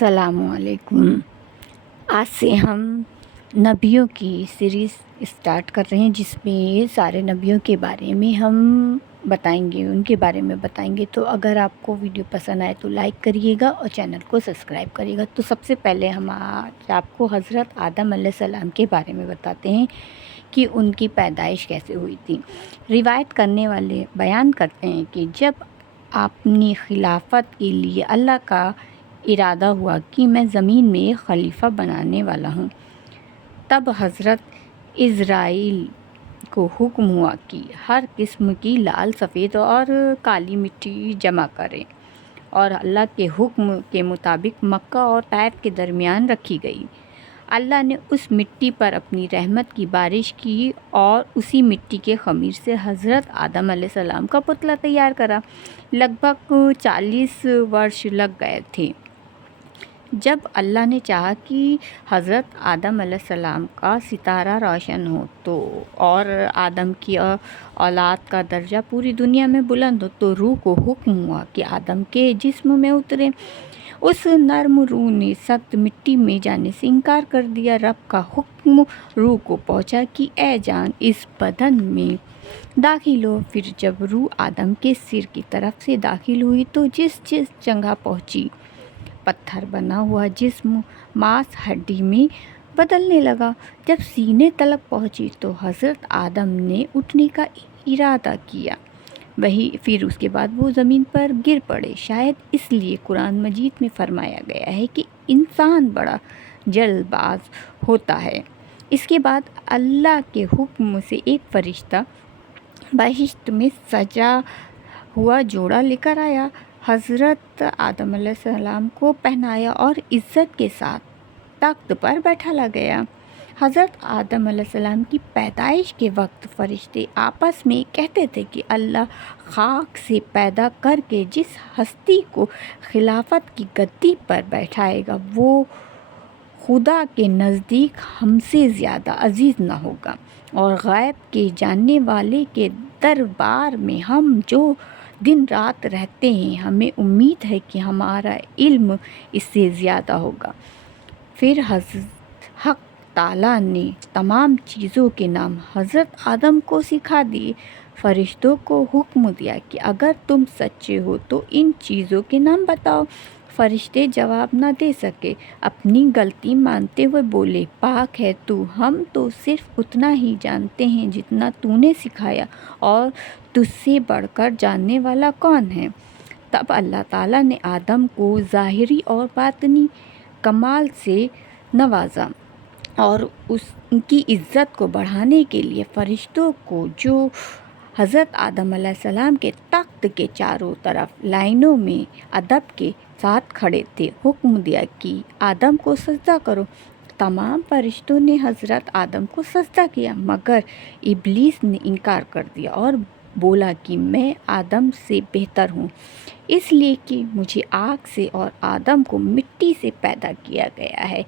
السلام علیکم۔ آج سے ہم نبیوں کی سیریز اسٹارٹ کر رہے ہیں، جس میں سارے نبیوں کے بارے میں ہم بتائیں گے، ان کے بارے میں بتائیں گے۔ تو اگر آپ کو ویڈیو پسند آئے تو لائک کریے گا اور چینل کو سبسکرائب کریے گا۔ تو سب سے پہلے ہم آج آپ کو حضرت آدم علیہ السلام کے بارے میں بتاتے ہیں کہ ان کی پیدائش کیسے ہوئی تھی۔ روایت کرنے والے بیان کرتے ہیں کہ جب اپنی خلافت کے لیے اللہ کا ارادہ ہوا کہ میں زمین میں ایک خلیفہ بنانے والا ہوں، تب حضرت اسرائیل کو حکم ہوا کہ ہر قسم کی لال، سفید اور کالی مٹی جمع کریں، اور اللہ کے حکم کے مطابق مکہ اور طائف کے درمیان رکھی گئی۔ اللہ نے اس مٹی پر اپنی رحمت کی بارش کی اور اسی مٹی کے خمیر سے حضرت آدم علیہ السلام کا پتلا تیار کرا۔ لگ بھگ 40 برس لگ گئے تھے جب اللہ نے چاہا کہ حضرت آدم علیہ السلام کا ستارہ روشن ہو اور آدم کی اولاد کا درجہ پوری دنیا میں بلند ہو، تو روح کو حکم ہوا کہ آدم کے جسم میں اترے۔ اس نرم روح نے سخت مٹی میں جانے سے انکار کر دیا۔ رب کا حکم روح کو پہنچا کہ اے جان، اس بدن میں داخل ہو۔ پھر جب روح آدم کے سر کی طرف سے داخل ہوئی تو جس جگہ پہنچی، پتھر بنا ہوا جسم ماس ہڈی میں بدلنے لگا۔ جب سینے تلک پہنچی تو حضرت آدم نے اٹھنے کا ارادہ کیا، پھر اس کے بعد وہ زمین پر گر پڑے۔ شاید اس لیے قرآن مجید میں فرمایا گیا ہے کہ انسان بڑا جلد باز ہوتا ہے۔ اس کے بعد اللہ کے حکم سے ایک فرشتہ بہشت میں سجا ہوا جوڑا لے کر آیا، حضرت آدم علیہ السلام کو پہنایا اور عزت کے ساتھ تخت پر بٹھایا گیا۔ حضرت آدم علیہ السلام کی پیدائش کے وقت فرشتے آپس میں کہتے تھے کہ اللہ خاک سے پیدا کر کے جس ہستی کو خلافت کی گدی پر بیٹھائے گا، وہ خدا کے نزدیک ہم سے زیادہ عزیز نہ ہوگا، اور غیب کے جاننے والے کے دربار میں ہم جو دن رات رہتے ہیں، ہمیں امید ہے کہ ہمارا علم اس سے زیادہ ہوگا۔ پھر حق تعالیٰ نے تمام چیزوں کے نام حضرت آدم کو سکھا دیے۔ فرشتوں کو حکم دیا کہ اگر تم سچے ہو تو ان چیزوں کے نام بتاؤ۔ فرشتے جواب نہ دے سکے۔ اپنی غلطی مانتے ہوئے بولے، پاک ہے تو، ہم تو صرف اتنا ہی جانتے ہیں جتنا تو نے سکھایا، اور تجھ سے بڑھ کر جاننے والا کون ہے؟ تب اللہ تعالیٰ نے آدم کو ظاہری اور باطنی کمال سے نوازا، اور ان کی عزت کو بڑھانے کے لیے فرشتوں کو، جو حضرت آدم علیہ السلام کے تخت کے چاروں طرف لائنوں میں ادب کے ساتھ کھڑے تھے، حکم دیا کہ آدم کو سجدہ کرو۔ تمام فرشتوں نے حضرت آدم کو سجدہ کیا، مگر ابلیس نے انکار کر دیا اور بولا کہ میں آدم سے بہتر ہوں، اس لیے کہ مجھے آگ سے اور آدم کو مٹی سے پیدا کیا گیا ہے۔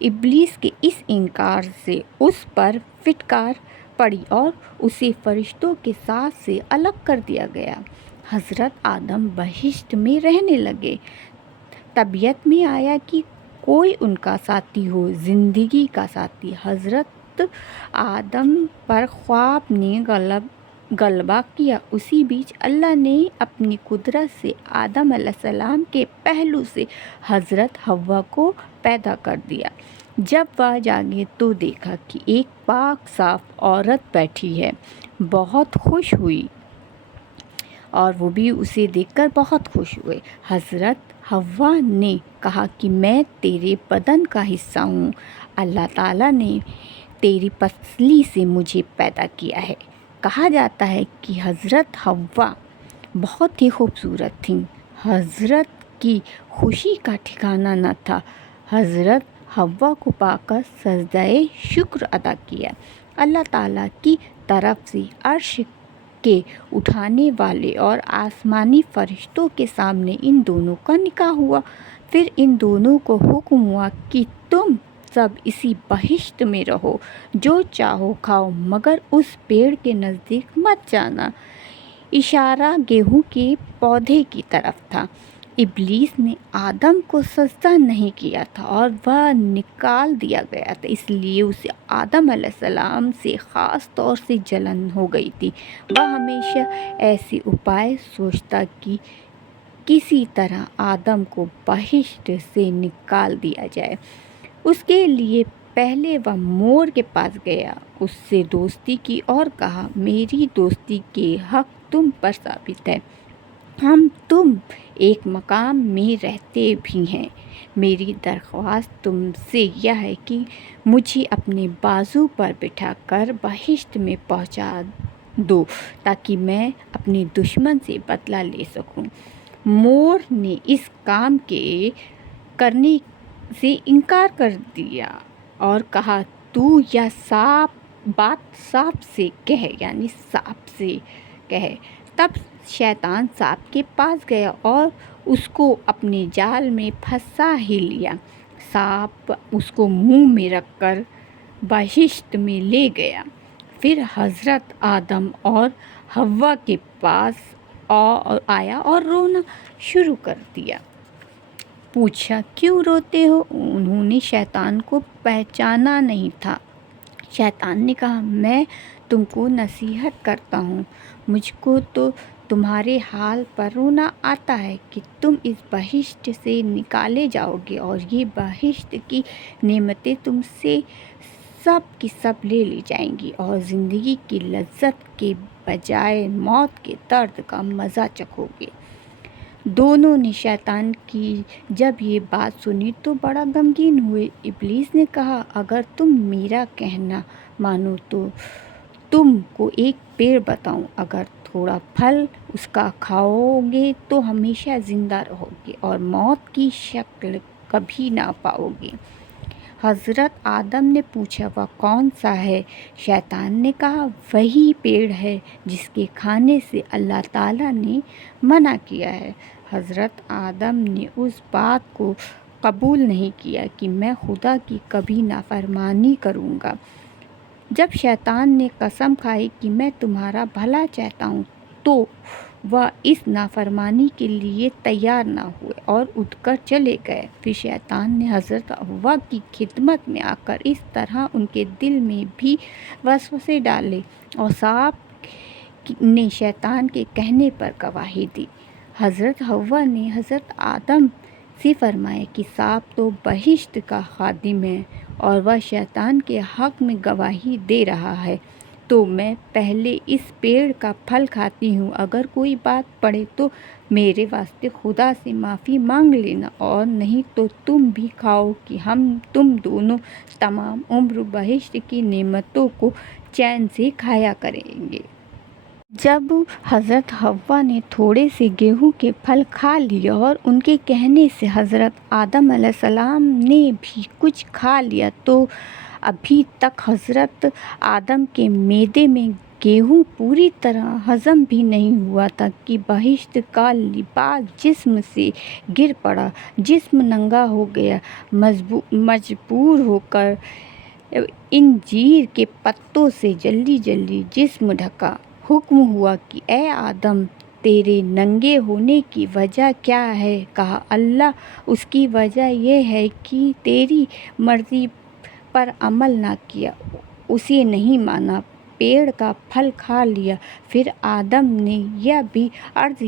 ابلیس کے اس انکار سے اس پر پھٹکار پڑی اور اسے فرشتوں کے ساتھ سے الگ کر دیا گیا۔ حضرت آدم بہشت میں رہنے لگے۔ طبیعت میں آیا کہ کوئی ان کا ساتھی ہو، زندگی کا ساتھی۔ حضرت آدم پر خواب نے غلبہ کیا۔ اسی بیچ اللہ نے اپنی قدرت سے آدم علیہ السلام کے پہلو سے حضرت حوا کو پیدا کر دیا۔ جب وہ جاگے تو دیکھا کہ ایک پاک صاف عورت بیٹھی ہے، بہت خوش ہوئی، اور وہ بھی اسے دیکھ کر بہت خوش ہوئے۔ حضرت حوا نے کہا کہ میں تیرے بدن کا حصہ ہوں، اللہ تعالیٰ نے تیری پسلی سے مجھے پیدا کیا ہے۔ کہا جاتا ہے کہ حضرت حوا بہت ہی خوبصورت تھیں۔ حضرت کی خوشی کا ٹھکانہ نہ تھا۔ حضرت حوا کو پا کر سجدہ شکر ادا کیا۔ اللہ تعالیٰ کی طرف سے عرش کے اٹھانے والے اور آسمانی فرشتوں کے سامنے ان دونوں کا نکاح ہوا۔ پھر ان دونوں کو حکم ہوا کہ تم سب اسی بہشت میں رہو، جو چاہو کھاؤ، مگر اس پیڑ کے نزدیک مت جانا۔ اشارہ گیہوں کے پودے کی طرف تھا۔ ابلیس نے آدم کو سجدہ نہیں کیا تھا اور وہ نکال دیا گیا تھا، اس لیے اسے آدم علیہ السلام سے خاص طور سے جلن ہو گئی تھی۔ وہ ہمیشہ ایسے اپائے سوچتا کہ کسی طرح آدم کو بہشت سے نکال دیا جائے۔ اس کے لیے پہلے وہ مور کے پاس گیا، اس سے دوستی کی اور کہا، میری دوستی کے حق تم پر ثابت ہے، ہم تم ایک مقام میں رہتے بھی ہیں۔ میری درخواست تم سے یہ ہے کہ مجھے اپنے بازو پر بٹھا کر بہشت میں پہنچا دو تاکہ میں اپنے دشمن سے بدلہ لے سکوں۔ مور نے اس کام کے کرنے سے انکار کر دیا اور کہا، تو یہ بات سانپ سے کہے، یعنی سانپ سے کہے۔ تب شیطان سانپ کے پاس گیا اور اس کو اپنے جال میں پھنسا ہی لیا۔ سانپ اس کو منہ میں رکھ کر بہشت میں لے گیا۔ پھر حضرت آدم اور حوا کے پاس آیا اور رونا شروع کر دیا۔ پوچھا، کیوں روتے ہو؟ انہوں نے شیطان کو پہچانا نہیں تھا۔ شیطان نے کہا، میں تم کو نصیحت کرتا ہوں، مجھ کو تو تمہارے حال پر رونا آتا ہے کہ تم اس بہشت سے نکالے جاؤ گے اور یہ بہشت کی نعمتیں تم سے سب کی سب لے لی جائیں گی اور زندگی کی لذت کے بجائے موت کے درد کا مزہ چکھو گے۔ دونوں نے شیطان کی جب یہ بات سنی تو بڑا غمگین ہوئے۔ ابلیس نے کہا، اگر تم میرا کہنا مانو تو تم کو ایک پیڑ بتاؤں، اگر تھوڑا پھل اس کا کھاؤ گے تو ہمیشہ زندہ رہو گے اور موت کی شکل کبھی نہ پاؤ گے۔ حضرت آدم نے پوچھا، وہ کون سا ہے؟ شیطان نے کہا، وہی پیڑ ہے جس کے کھانے سے اللہ تعالیٰ نے منع کیا ہے۔ حضرت آدم نے اس بات کو قبول نہیں کیا کہ میں خدا کی کبھی نافرمانی کروں گا۔ جب شیطان نے قسم کھائی کہ میں تمہارا بھلا چاہتا ہوں تو وہ اس نافرمانی کے لیے تیار نہ ہوئے اور اٹھ کر چلے گئے۔ پھر شیطان نے حضرت حوا کی خدمت میں آ کر اس طرح ان کے دل میں بھی وسوسے ڈالے اور سانپ نے شیطان کے کہنے پر گواہی دی۔ حضرت حوا نے حضرت آدم سے فرمایا کہ سانپ تو بہشت کا خادم ہے اور وہ شیطان کے حق میں گواہی دے رہا ہے، تو میں پہلے اس پیڑ کا پھل کھاتی ہوں، اگر کوئی بات پڑے تو میرے واسطے خدا سے معافی مانگ لینا، اور نہیں تو تم بھی کھاؤ کہ تم دونوں تمام عمر بہشت کی نعمتوں کو چین سے کھایا کریں گے۔ جب حضرت حوا نے تھوڑے سے گیہوں کے پھل کھا لیے اور ان کے کہنے سے حضرت آدم علیہ السلام نے بھی کچھ کھا لیا تو ابھی تک حضرت آدم کے معدے میں گیہوں پوری طرح ہضم بھی نہیں ہوا تھا کہ بہشت کا لباس جسم سے گر پڑا، جسم ننگا ہو گیا۔ مجبور ہو کر انجیر کے پتوں سے جلدی جلدی جسم ڈھکا۔ حکم ہوا کہ اے آدم، تیرے ننگے ہونے کی وجہ کیا ہے؟ کہا، اللہ، اس کی وجہ یہ ہے کہ تیری مرضی پر عمل نہ کیا، اسے نہیں مانا، پیڑ کا پھل کھا لیا۔ پھر آدم نے یہ بھی عرض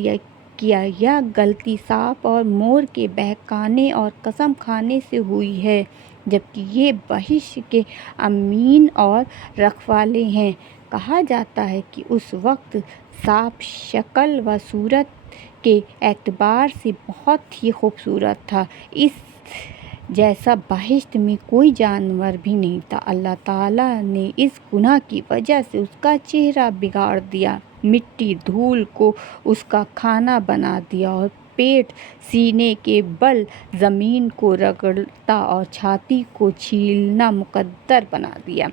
کیا، یہ غلطی سانپ اور مور کے بہکانے اور قسم کھانے سے ہوئی ہے، جبکہ یہ بہشت کے امین اور رکھوالے ہیں۔ کہا جاتا ہے کہ اس وقت سانپ شکل و صورت کے اعتبار سے بہت ہی خوبصورت تھا، اس جیسا بہشت میں کوئی جانور بھی نہیں تھا۔ اللہ تعالیٰ نے اس گناہ کی وجہ سے اس کا چہرہ بگاڑ دیا، مٹی دھول کو اس کا کھانا بنا دیا اور پیٹھ سینے کے بل زمین کو رگڑتا اور چھاتی کو چھیلنا مقدر بنا دیا۔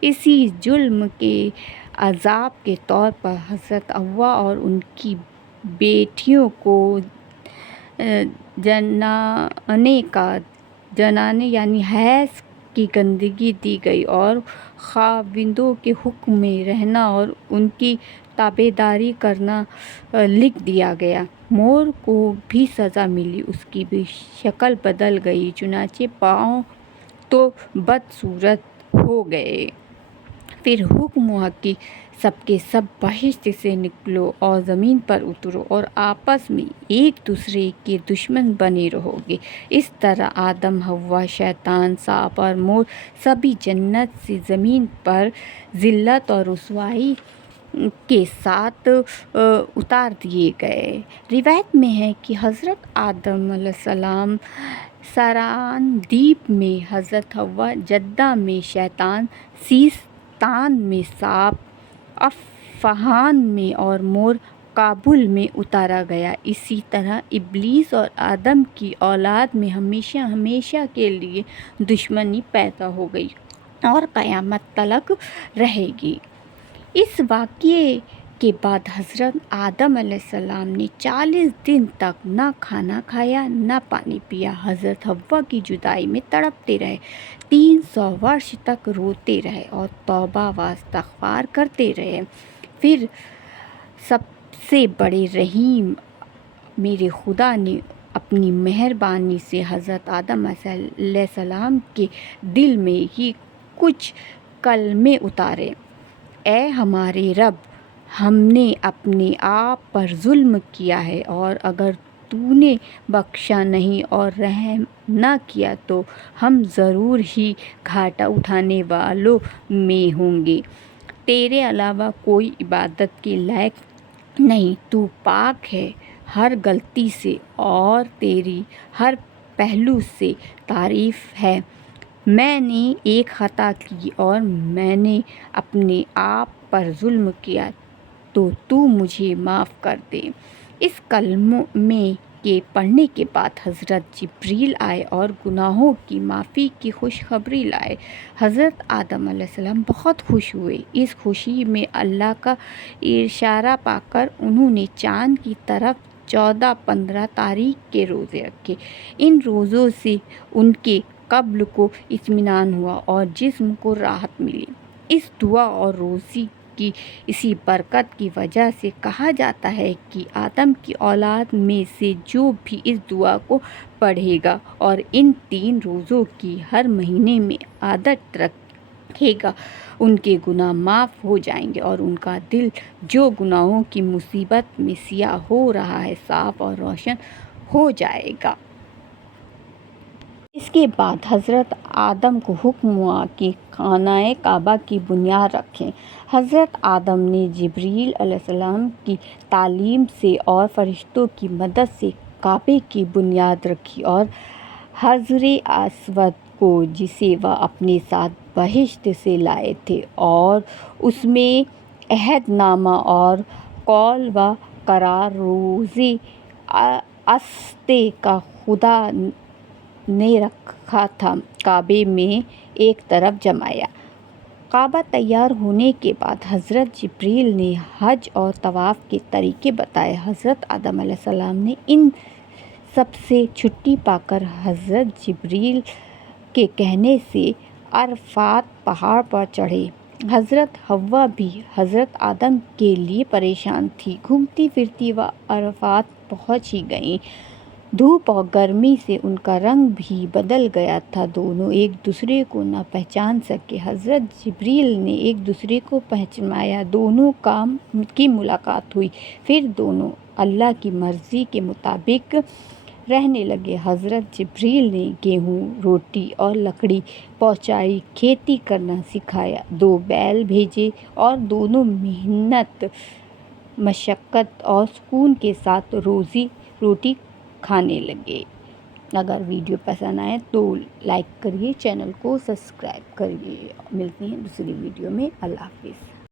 اسی جرم کے عذاب کے طور پر حضرت حوا اور ان کی بیٹیوں کو جنانے یعنی حیض کی گندگی دی گئی اور خاوندوں کے حکم میں رہنا اور ان کی تابعداری کرنا لکھ دیا گیا۔ مور کو بھی سزا ملی، اس کی بھی شکل بدل گئی، چنانچہ پاؤں تو بدصورت ہو گئے۔ پھر حکم ہوا کہ سب کے سب بہشت سے نکلو اور زمین پر اترو اور آپس میں ایک دوسرے کے دشمن بنے رہو گے۔ اس طرح آدم، حوا، شیطان، سانپ اور مور سبھی جنت سے زمین پر ذلت اور رسوائی کے ساتھ اتار دیے گئے۔ روایت میں ہے کہ حضرت آدم علیہ السلام سرندیپ میں، حضرت حوا جدہ میں، شیطان سیستان میں، سانپ اصفہان میں اور مور کابل میں اتارا گیا۔ اسی طرح ابلیس اور آدم کی اولاد میں ہمیشہ ہمیشہ کے لیے دشمنی پیدا ہو گئی اور قیامت تلک رہے گی۔ اس واقعے کے بعد حضرت آدم علیہ السلام نے 40 دن تک نہ کھانا کھایا نہ پانی پیا۔ حضرت حوا کی جدائی میں تڑپتے رہے، 300 برس تک روتے رہے اور توبہ و استغفار کرتے رہے۔ پھر سب سے بڑے رحیم میرے خدا نے اپنی مہربانی سے حضرت آدم علیہ السلام کے دل میں یہ کچھ کلمے اتارے: اے ہمارے رب، ہم نے اپنے آپ پر ظلم کیا ہے، اور اگر تو نے بخشا نہیں اور رحم نہ کیا تو ہم ضرور ہی گھاٹا اٹھانے والوں میں ہوں گے۔ تیرے علاوہ کوئی عبادت کے لائق نہیں، تو پاک ہے ہر غلطی سے اور تیری ہر پہلو سے تعریف ہے۔ میں نے ایک خطا کی اور میں نے اپنے آپ پر ظلم کیا، تو مجھے معاف کر دے۔ اس کلمے کے پڑھنے کے بعد حضرت جبریل آئے اور گناہوں کی معافی کی خوشخبری لائے۔ حضرت آدم علیہ السلام بہت خوش ہوئے۔ اس خوشی میں اللہ کا اشارہ پا کر انہوں نے چاند کی طرف 14-15 تاریخ کے روزے رکھے۔ ان روزوں سے ان کے قلب کو اطمینان ہوا اور جسم کو راحت ملی۔ اس دعا اور روزے کی اسی برکت کی وجہ سے کہا جاتا ہے کہ آدم کی اولاد میں سے جو بھی اس دعا کو پڑھے گا اور ان 3 روزوں کی ہر مہینے میں عادت رکھے گا، ان کے گناہ معاف ہو جائیں گے اور ان کا دل جو گناہوں کی مصیبت میں سیاہ ہو رہا ہے، صاف اور روشن ہو جائے گا۔ اس کے بعد حضرت آدم کو حکم ہوا کہ خانہ کعبہ کی بنیاد رکھیں۔ حضرت آدم نے جبریل علیہ السلام کی تعلیم سے اور فرشتوں کی مدد سے کعبے کی بنیاد رکھی اور حجر اسود کو، جسے وہ اپنے ساتھ بہشت سے لائے تھے، اور اس میں عہد نامہ اور قول و قرار روز آستہ کا خدا نے رکھا تھا، کعبے میں ایک طرف جمایا۔ کعبہ تیار ہونے کے بعد حضرت جبریل نے حج اور طواف کے طریقے بتائے۔ حضرت آدم علیہ السلام نے ان سب سے چھٹی پا کر حضرت جبریل کے کہنے سے عرفات پہاڑ پر چڑھے۔ حضرت حوا بھی حضرت آدم کے لیے پریشان تھیں، گھومتی پھرتی وہ عرفات پہنچ ہی گئیں۔ دھوپ اور گرمی سے ان کا رنگ بھی بدل گیا تھا، دونوں ایک دوسرے کو نہ پہچان سکے۔ حضرت جبریل نے ایک دوسرے کو پہچانا، دونوں کی ملاقات ہوئی، پھر دونوں اللہ کی مرضی کے مطابق رہنے لگے۔ حضرت جبریل نے گیہوں، روٹی اور لکڑی پہنچائی، کھیتی کرنا سکھایا، 2 بیل بھیجے اور دونوں محنت، مشقت اور سکون کے ساتھ روزی روٹی کھانے لگے۔ اگر ویڈیو پسند آئے تو لائک کریے، چینل کو سبسکرائب کریے۔ ملتے ہیں دوسری ویڈیو میں۔ اللہ حافظ۔